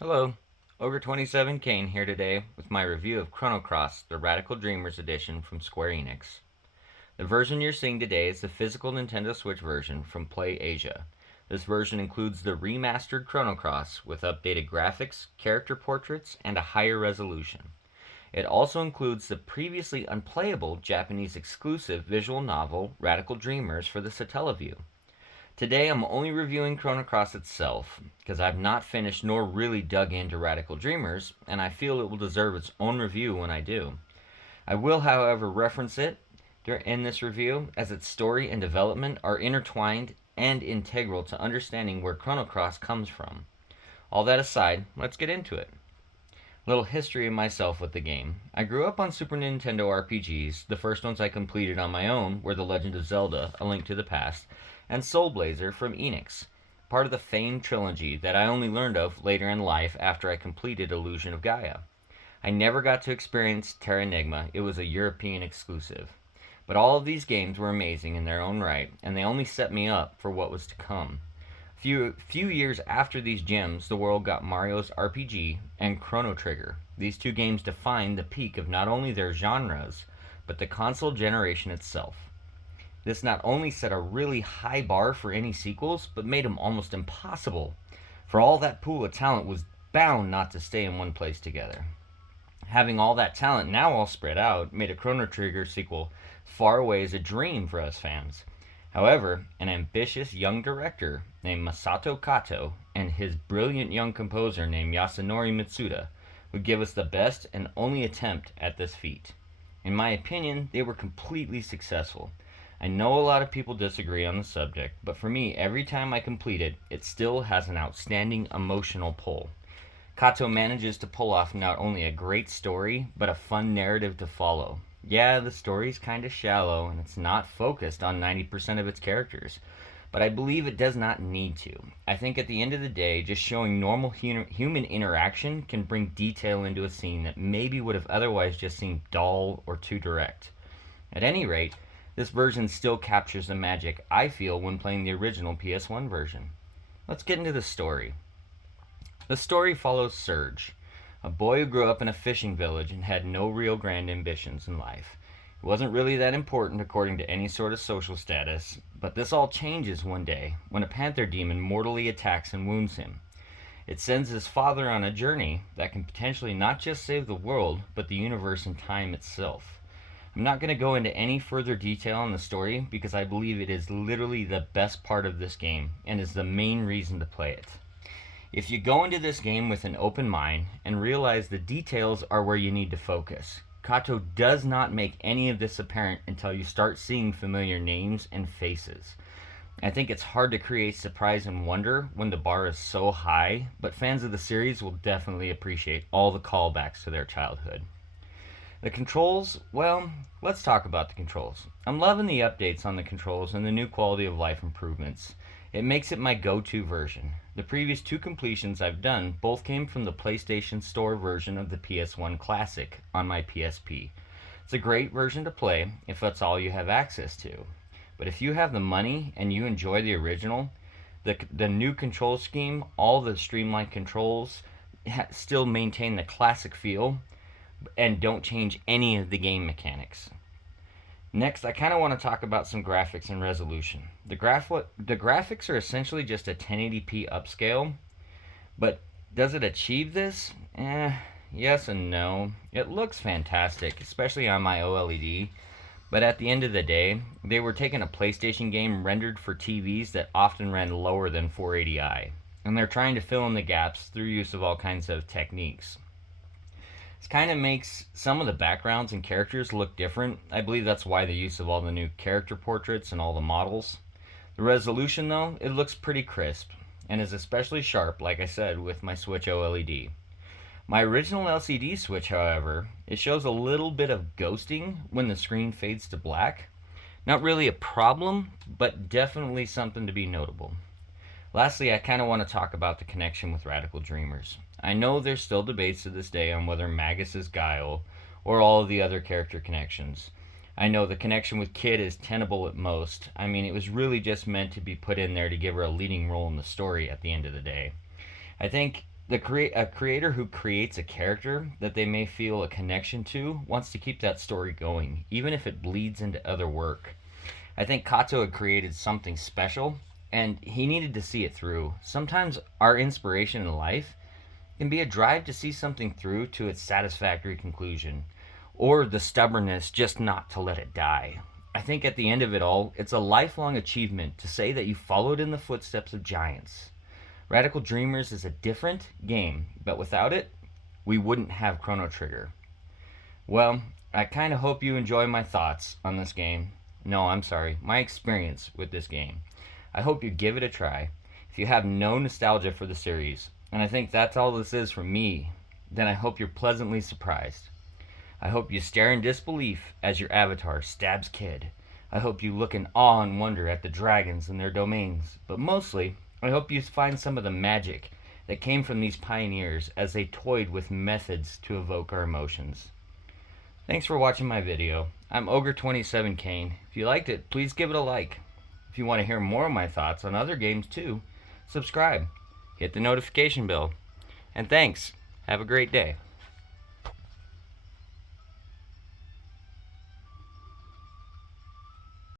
Hello, Ogre27 Kane here today with my review of Chrono, the Radical Dreamers edition from Square Enix. The version you're seeing today is the physical Nintendo Switch version from Play Asia. This version includes the remastered Chrono with updated graphics, character portraits, and a higher resolution. It also includes the previously unplayable Japanese exclusive visual novel Radical Dreamers for the Satellaview. Today I'm only reviewing Chrono Cross itself, because I've not finished nor really dug into Radical Dreamers, and I feel it will deserve its own review when I do. I will, however, reference it in this review, as its story and development are intertwined and integral to understanding where Chrono Cross comes from. All that aside, let's get into it. Little history of myself with the game. I grew up on Super Nintendo RPGs. The first ones I completed on my own were The Legend of Zelda: A Link to the Past and Soul Blazer from Enix, part of the famed trilogy that I only learned of later in life after I completed Illusion of Gaia. I never got to experience Terra Enigma, it was a European exclusive. But all of these games were amazing in their own right, and they only set me up for what was to come. Few years after these gems, the world got Mario's RPG and Chrono Trigger. These two games defined the peak of not only their genres, but the console generation itself. This not only set a really high bar for any sequels, but made them almost impossible, for all that pool of talent was bound not to stay in one place together. Having all that talent now all spread out made a Chrono Trigger sequel far away as a dream for us fans. However, an ambitious young director named Masato Kato and his brilliant young composer named Yasunori Mitsuda would give us the best and only attempt at this feat. In my opinion, they were completely successful. I know a lot of people disagree on the subject, but for me, every time I complete it, it still has an outstanding emotional pull. Kato manages to pull off not only a great story, but a fun narrative to follow. Yeah, the story's kinda shallow, and it's not focused on 90% of its characters, but I believe it does not need to. I think at the end of the day, just showing normal human interaction can bring detail into a scene that maybe would have otherwise just seemed dull or too direct. At any rate, this version still captures the magic I feel when playing the original PS1 version. Let's get into the story. The story follows Serge, a boy who grew up in a fishing village and had no real grand ambitions in life. It wasn't really that important according to any sort of social status, but this all changes one day when a panther demon mortally attacks and wounds him. It sends his father on a journey that can potentially not just save the world, but the universe and time itself. I'm not going to go into any further detail on the story because I believe it is literally the best part of this game and is the main reason to play it. If you go into this game with an open mind and realize the details are where you need to focus, Kato does not make any of this apparent until you start seeing familiar names and faces. I think it's hard to create surprise and wonder when the bar is so high, but fans of the series will definitely appreciate all the callbacks to their childhood. The controls, well, let's talk about the controls. I'm loving the updates on the controls and the new quality of life improvements. It makes it my go-to version. The previous two completions I've done both came from the PlayStation Store version of the PS1 Classic on my PSP. It's a great version to play if that's all you have access to. But if you have the money and you enjoy the original, the new control scheme, all the streamlined controls still maintain the classic feel and don't change any of the game mechanics. Next, I kind of want to talk about some graphics and resolution. The graphics are essentially just a 1080p upscale, but does it achieve this? Yes and no. It looks fantastic, especially on my OLED, but at the end of the day, they were taking a PlayStation game rendered for TVs that often ran lower than 480i, and they're trying to fill in the gaps through use of all kinds of techniques. This kind of makes some of the backgrounds and characters look different. I believe that's why the use of all the new character portraits and all the models. The resolution, though, it looks pretty crisp and is especially sharp, like I said, with my Switch OLED. My original LCD Switch, however, it shows a little bit of ghosting when the screen fades to black. Not really a problem, but definitely something to be notable. Lastly, I kind of want to talk about the connection with Radical Dreamers. I know there's still debates to this day on whether Magus is Guile or all of the other character connections. I know the connection with Kid is tenable at most. I mean, it was really just meant to be put in there to give her a leading role in the story at the end of the day. I think A creator who creates a character that they may feel a connection to wants to keep that story going, even if it bleeds into other work. I think Kato had created something special, and he needed to see it through. Sometimes our inspiration in life can be a drive to see something through to its satisfactory conclusion, or the stubbornness just not to let it die. I think at the end of it all, it's a lifelong achievement to say that you followed in the footsteps of giants. Radical Dreamers is a different game, but without it, we wouldn't have Chrono Trigger. Well, I kind of hope you enjoy my thoughts on this game. No, I'm sorry, my experience with this game. I hope you give it a try. If you have no nostalgia for the series, and I think that's all this is from me, then I hope you're pleasantly surprised. I hope you stare in disbelief as your avatar stabs Kid. I hope you look in awe and wonder at the dragons and their domains. But mostly, I hope you find some of the magic that came from these pioneers as they toyed with methods to evoke our emotions. Thanks for watching my video. I'm Ogre27Kane. If you liked it, please give it a like. If you want to hear more of my thoughts on other games too, subscribe. Hit the notification bell. And thanks. Have a great day.